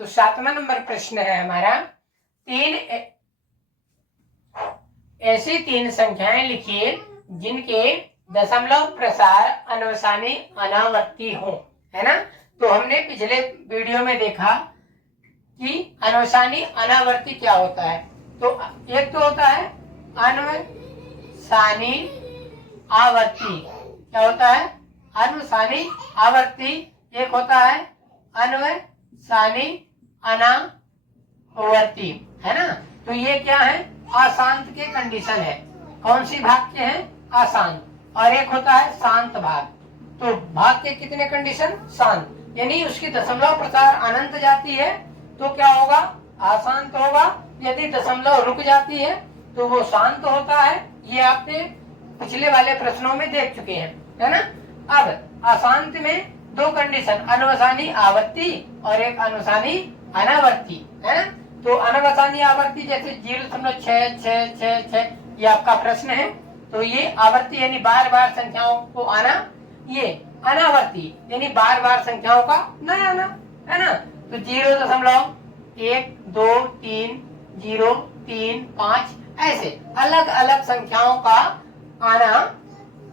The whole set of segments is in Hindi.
तो 7वां नंबर प्रश्न है हमारा, ऐसी तीन संख्याएं लिखिए जिनके दशमलव प्रसार अनुसानी अनावर्ती हो, है ना। तो हमने पिछले वीडियो में देखा कि अनुसानी अनावर्ती क्या होता है। तो एक तो होता है अनुसानी आवर्ती, क्या होता है, अनुसानी आवर्ती। एक होता है अनुसानी अनावर्ती, है ना। तो ये क्या है, अशांत के कंडीशन है। कौन सी भाग के हैं, अशांत। और एक होता है शांत भाग। तो भाग के कितने कंडीशन, शांत, यानी उसकी दशमलव प्रसार अनंत जाती है तो क्या होगा, अशांत होगा। यदि दशमलव रुक जाती है तो वो शांत होता है। ये आपने पिछले वाले प्रश्नों में देख चुके हैं, है ना। अब अशांत में दो कंडीशन, अनुसानी आवर्ती और एक अनुसानी अनावर्ती, है ना। तो अनावसानी आवर्ती जैसे 0.66666 ये आपका प्रश्न है। तो ये आवर्ती यानी बार बार संख्याओं को आना, ये अनावर्ती यानी बार बार संख्याओं का न आना, है ना। तो 0.1 2 3 0 3 5 ऐसे अलग अलग संख्याओं का आना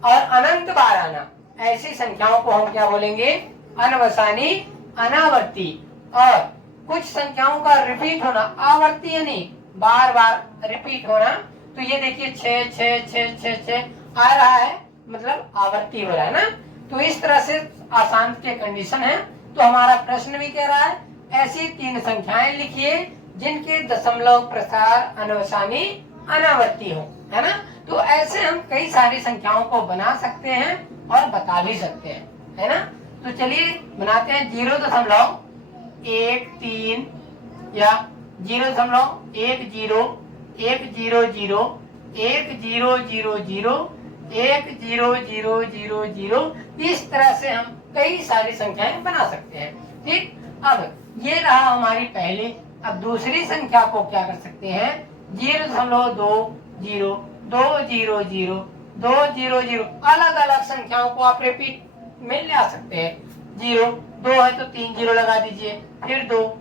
और अनंत बार आना, ऐसी संख्याओं को हम क्या बोलेंगे, अनवसानी अनावर्ती। और कुछ संख्याओं का रिपीट होना, आवर्ती यानी बार बार रिपीट होना। तो ये देखिए 6 6 6 6 6 आ रहा है, मतलब आवर्ती हो रहा है ना। तो इस तरह से अशांत के कंडीशन है। तो हमारा प्रश्न भी कह रहा है ऐसी तीन संख्याएं लिखिए जिनके दशमलव प्रसार अनुसानी अनावर्ती हो, है ना। तो ऐसे हम कई सारी संख्याओं को बना सकते हैं और बता भी सकते हैं, है ना। तो चलिए बनाते हैं 0.13 या 0.10 100 1000 1000 इस तरह से हम कई सारी संख्याएं बना सकते हैं। ठीक, अब ये रहा हमारी पहली। अब दूसरी संख्या को क्या कर सकते हैं, 0.20 200 अलग अलग संख्याओं को आप रिपीट में ले आ सकते हैं। 0 2 है तो 3 0 लगा दीजिए, फिर 2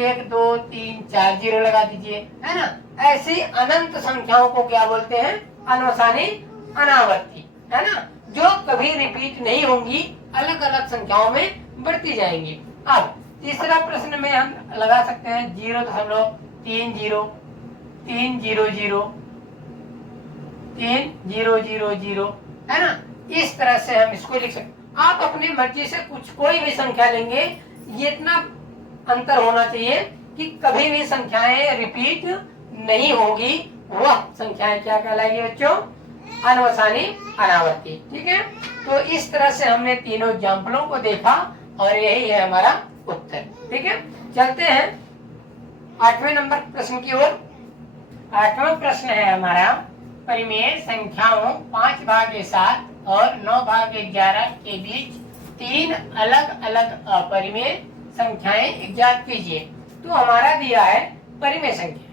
1 2 3 4 0 लगा दीजिए, है ना। ऐसी अनंत संख्याओं को क्या बोलते हैं, अनुसानी अनावर्ती, है ना, जो कभी रिपीट नहीं होंगी, अलग अलग संख्याओं में बढ़ती जाएंगी। अब तीसरा प्रश्न में हम लगा सकते हैं 0.30 300 है ना। इस तरह से हम इसको लिख सकते। आप अपनी मर्जी से कुछ कोई भी संख्या लेंगे, ये इतना अंतर होना चाहिए कि कभी भी संख्याएं रिपीट नहीं होगी। वह संख्याएं क्या कहलाएगी बच्चों, अनवसानी अनावर्ती। ठीक है, तो इस तरह से हमने तीनों एग्जाम्पलों को देखा और यही है हमारा उत्तर। ठीक है, चलते हैं 8वें नंबर प्रश्न की ओर। 8वां प्रश्न है हमारा, परिमेय संख्याओं 5/7 और 9/11 के बीच तीन अलग अलग अपरिमेय संख्याएं ज्ञात कीजिए। तो हमारा दिया है परिमेय संख्या।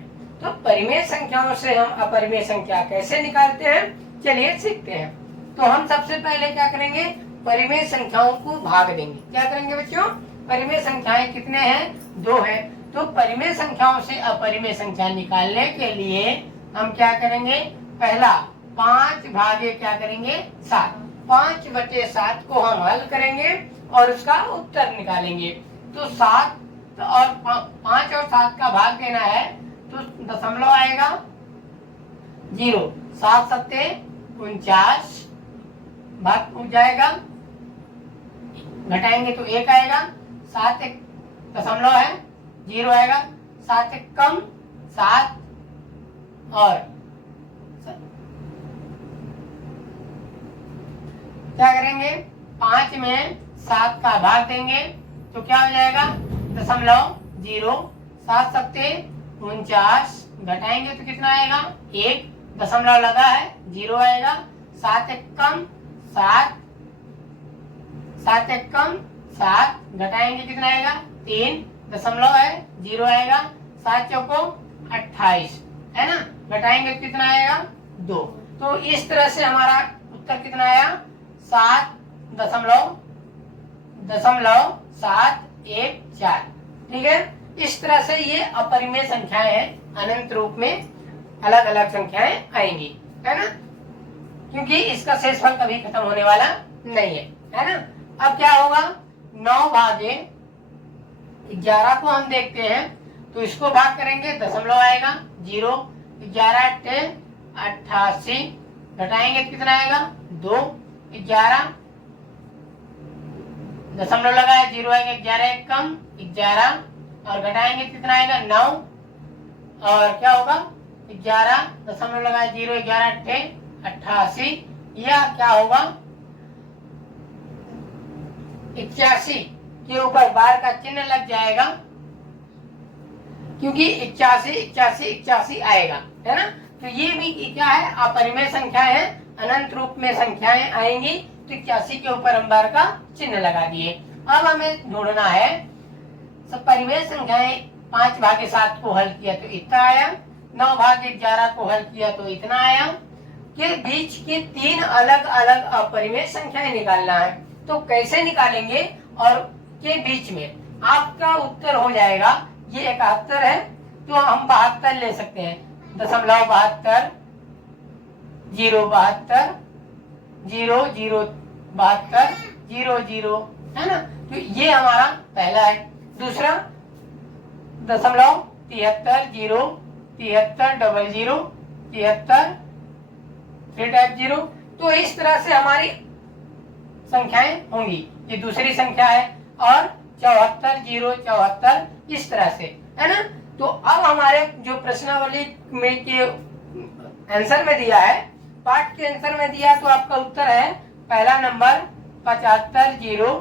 तो परिमेय संख्याओं से हम अपरिमेय संख्या कैसे निकालते हैं, चलिए सीखते हैं। तो हम सबसे पहले क्या करेंगे, परिमेय संख्याओं को भाग देंगे। क्या करेंगे बच्चों, परिमेय संख्याएं कितने हैं, 2 है। तो परिमेय संख्याओं से अपरिमेय संख्या निकालने के लिए हम क्या करेंगे, पहला 5 भागे क्या करेंगे 7, 5/7 को हम हल करेंगे और उसका उत्तर निकालेंगे। तो 7 और 5 और 7 का भाग देना है तो दशमलव आएगा 0, 7 सत्ते 49, भाग हो जाएगा, घटाएंगे तो 1 आएगा, 7 एक दशमलव है 0 आएगा, 7 एक कम 7 और क्या करेंगे, 5 में 7 का भाग देंगे तो क्या हो जाएगा 0.0, 7 सत्ते 49, घटाएंगे तो कितना आएगा 1, दशमलव लगा है 0 आएगा, 7 एक कम 7, 7 एक कम 7, घटाएंगे कितना आएगा 3, दशमलव है 0 आएगा, 7 चौको 28, है ना, घटाएंगे तो कितना आएगा 2। तो इस तरह से हमारा उत्तर कितना आया 7.714। ठीक है, इस तरह से ये अपरिमेय संख्याएं हैं, अनंत रूप में अलग अलग संख्याएं आएंगी, है ना, क्योंकि इसका शेषफल कभी खत्म होने वाला नहीं है ना। अब क्या होगा, 9 भागे 11 को हम देखते हैं, तो इसको भाग करेंगे, दशमलव आएगा 0, 11 अट्ठे 88, घटाएंगे तो कितना आएगा 2, 11 दशमलव लगाया 0 आएगा, 11 एक कम 11 और घटाएंगे कितना आएगा 9, और क्या होगा 11 दशमलव लगाया 0, 11 अट्ठे 88, या क्या होगा 81 के ऊपर बार का चिन्ह लग जाएगा, क्योंकि 81 81 81 आएगा, है ना। तो ये भी क्या है, अपरिमेय संख्या है, अनंत रूप में संख्याएं आएंगी, तो 81 के ऊपर हम बार का चिन्ह लगा दिए। अब हमें ढूंढना है सब परिमेय संख्याएं, 5 भागे 7 को हल किया तो इतना आया, 9 भागे 11 को हल किया तो इतना आया, के बीच के 3 अलग अलग अपरिमेय संख्याएं निकालना है। तो कैसे निकालेंगे, और के बीच में आपका उत्तर हो जाएगा, ये 71 है तो हम 72 ले सकते हैं, 0.72 0 72 0 0 72 0 0, है ना। तो ये हमारा पहला है। दूसरा 0.73 0 73 00 73 350। तो इस तरह से हमारी संख्याएं होंगी, ये दूसरी संख्या है, और 74 0 74 इस तरह से, है ना। तो अब हमारे जो प्रश्नावली में के आंसर में दिया है, पाठ के आंसर में दिया, तो आपका उत्तर है पहला नंबर 75 0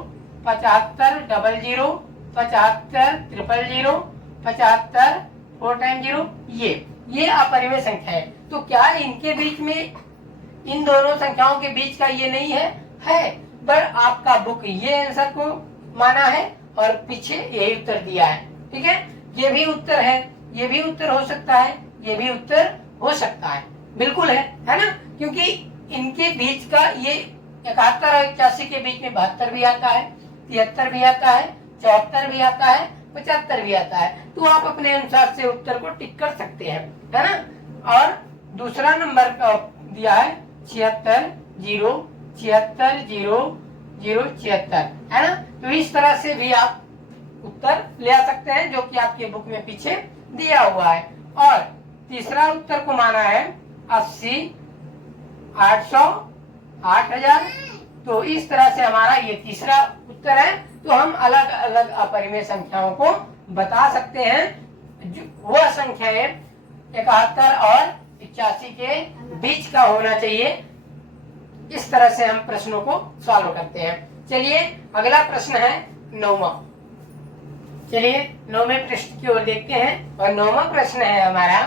75 00 75 000 75 4 टाइम 0, ये अपरिमेय संख्या है। तो क्या इनके बीच में, इन दोनों संख्याओं के बीच का ये नहीं है, पर आपका बुक ये आंसर को माना है और पीछे यही उत्तर दिया है, ठीक है। ये भी उत्तर है, ये भी उत्तर हो सकता है, ये भी उत्तर हो सकता है, बिल्कुल है ना, क्योंकि इनके बीच का ये 71 और 81 के बीच में 72 भी आता है, 73 भी आता है, 74 भी आता है, 75 भी आता है। तो आप अपने अनुसार से उत्तर को टिक कर सकते हैं, है ना। और दूसरा नंबर का दिया है 76 0 76 0 0 76, है ना। तो इस तरह से भी आप उत्तर ले आ सकते हैं, जो कि आपके बुक में पीछे दिया हुआ है। और तीसरा उत्तर को माना है 80 800 8000। तो इस तरह से हमारा ये तीसरा उत्तर है। तो हम अलग अलग अपरिमेय संख्याओं को बता सकते हैं, वह संख्याएं 71 और 81 के बीच का होना चाहिए। इस तरह से हम प्रश्नों को सॉल्व करते हैं। चलिए अगला प्रश्न है 9वां। चलिए 9वें प्रश्न की ओर देखते हैं। और 9वां प्रश्न है हमारा,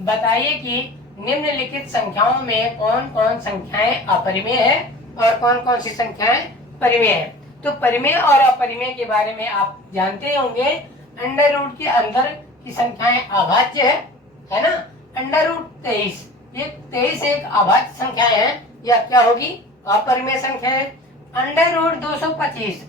बताइए कि निम्नलिखित संख्याओं में कौन कौन संख्याएं अपरिमेय है और कौन कौन सी संख्याएं परिमेय है। तो परिमेय और अपरिमेय के बारे में आप जानते होंगे, अंडर रूट के अंदर की संख्याएं अभाज्य है ना। अंडर रूट 23, ये 23 एक अभाज्य संख्या है, या क्या होगी, अपरिमेय संख्या है। Under root 225